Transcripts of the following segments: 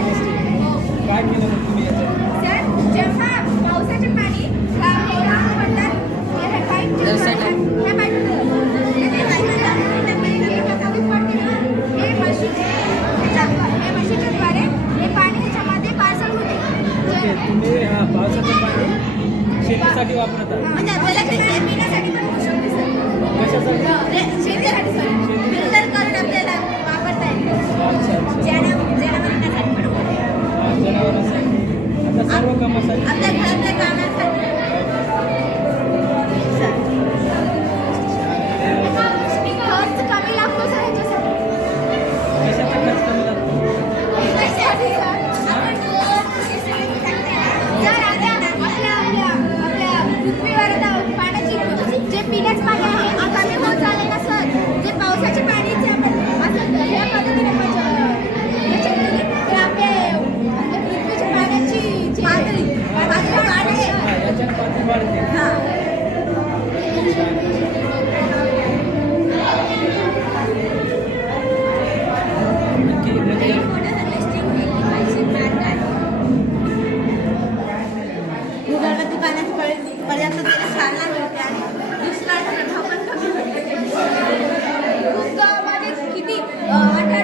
काय केलं तुम्ही पावसाचे पाणी तुम्ही पावसाचं पाणी शेतीसाठी वापरता. 啊，再看，再看。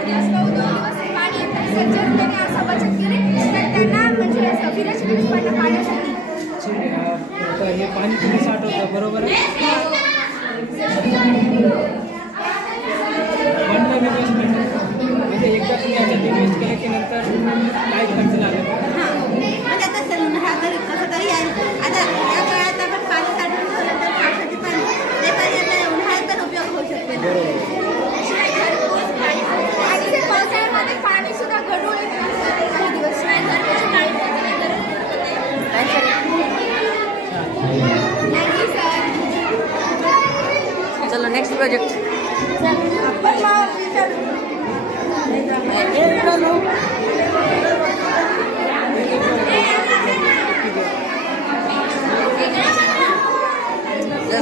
Yes, प्रोजेक्ट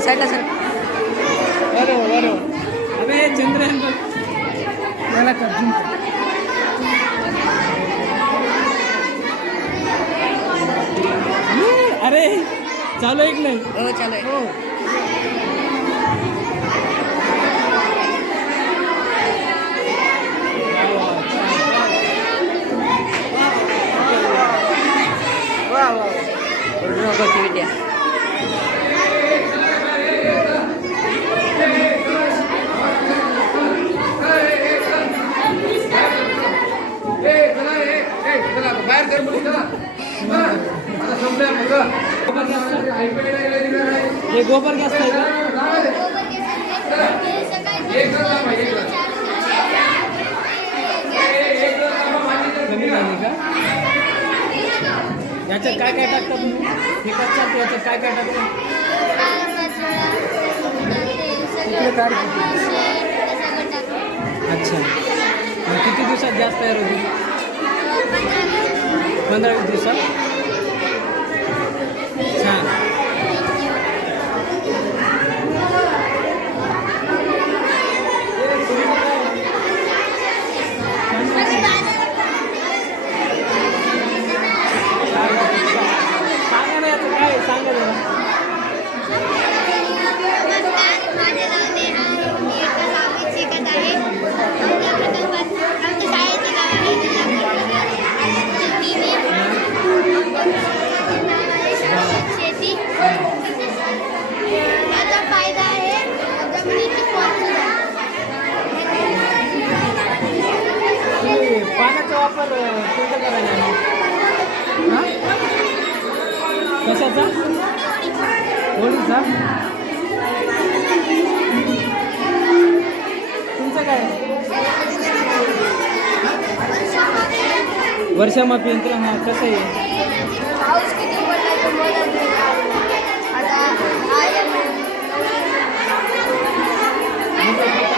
साईडला सर बरोबर बरोबर अरे चंद्रन मला अरे चालू एक नाही? हो चालू आहे. हो. बाहेर कर हे. गोबर गॅस आहे कमी का? याच्यात काय काय टाकतात हे कच्चा याच्यात काय काय टाकतात? अच्छा. किती दिवसात गॅस तयार होती पंद्रह बीस दिवसात वापर कोणता करायला कशाचा? होळीचा तुमचं काय? वर्षामापी यंत्र हा कसं आहे? Thank you.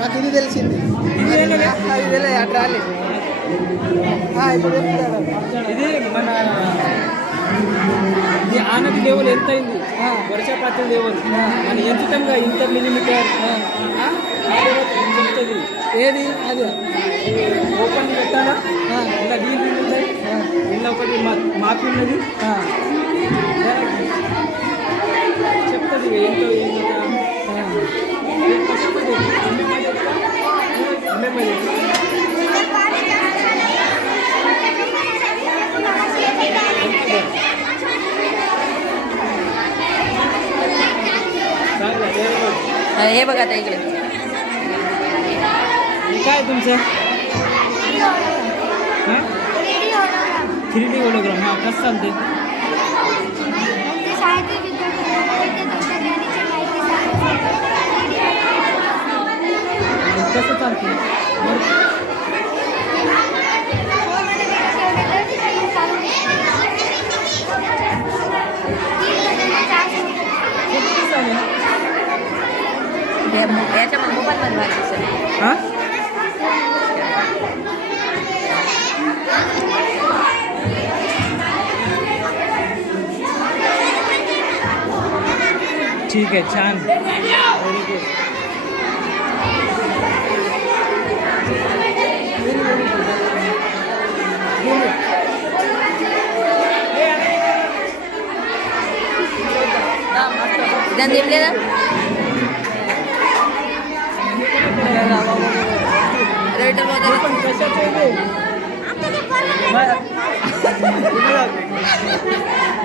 నాకు ఇది తెలిసింది. ఇది అట్రాలి ఇప్పుడు ఇది మన ఆనది లెవెల్ ఎంత అయింది వర్షపాతం లెవెల్ మన ఎంచుతంగా ఇంత మిల్లీమీటర్ చెప్తుంది. ఏది? అది. ఓపెన్ పెట్టాలా? ఇలా నీళ్ళు ఉంటాయి ఇలా ఒకటి మాకు ఉన్నది చెప్తుంది ఏంటో ఏంటో हे बघा आता इकडे. काय तुमचं? हां? थ्री डी होलोग्राम हां कसं चालते कसं चालते किती चालेल हे मो- याच्यामध्ये मोबाईलमध्ये भारी दिसेल हां ठीक आहे छान व्हेरी गुड इथं दिले ना रेटर वगैरे पण कशाचं आहे ते?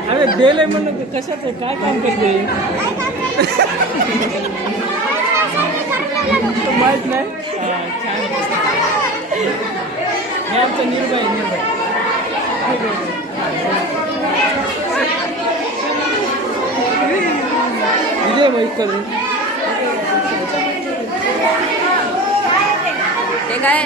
अरे दिलंय म्हणून ते कशाचं आहे? काय काम करते माहीत नाही? छान हे आमचं निर्भय निर्भय. विजय भाई करून ते काय?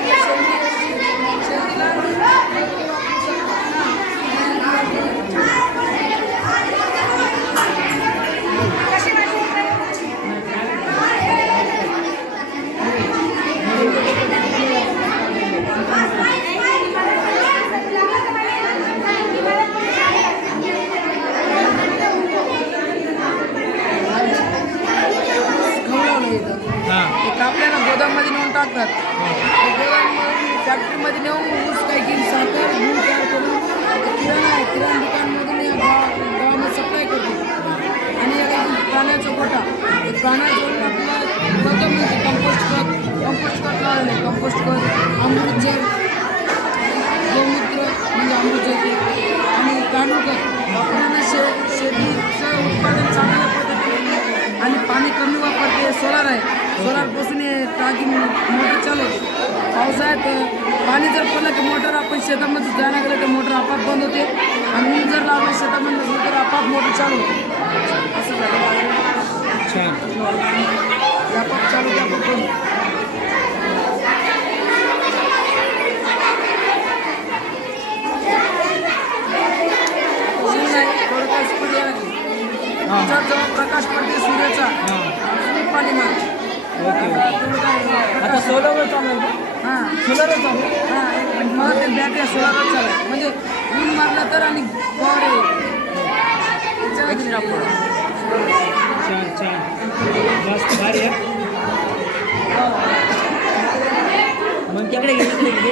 गोदाममध्ये नेऊन टाकतात. फॅक्टरीमध्ये नेऊन ऊस काय घेऊन साखर गुळ तयार करून किराणा आहे. किराणा दुकानमधून या गाव गावामध्ये सप्लाय करतो. आणि या काही प्राण्याचा गोटा ते प्राण्याजवळ आपल्याला गोदाम म्हणजे कंपोस्ट खत. कंपोस्ट खत लावलेलं आहे. कंपोस्ट खत अमृत जल गोमूत्र म्हणजे अमृत जल आणि गांडूळ खत. आपल्याला शे शेतीचं उत्पादन चांगल्या पद्धतीने आणि पाणी कमी वापरते सोलार आहे. सोलारपासून हे टाकी मोटर चालवते पावसाळ्यात पाणी जर पडलं की मोटर आपण शेतामध्ये जायला गेलं तर मोटर आपाप बंद होते. आणि ऊन जर लावलं शेतामध्ये नसलं तर आपाप मोटर चालू होते. असं झालं. आपाप चालू आपाप बंद. प्रकाश पडते सूर्याचा. पाणी मारते ओके आता सोलरवर चालेल हां. सोलरवर चालेल हां मला ते बॅटरी सोलारच चालू म्हणजे ऊन मारलं तर आणि फवारे एक्स्ट्रा छान छान. मस्त भारी आहे. मग तिकडे घे तिकडे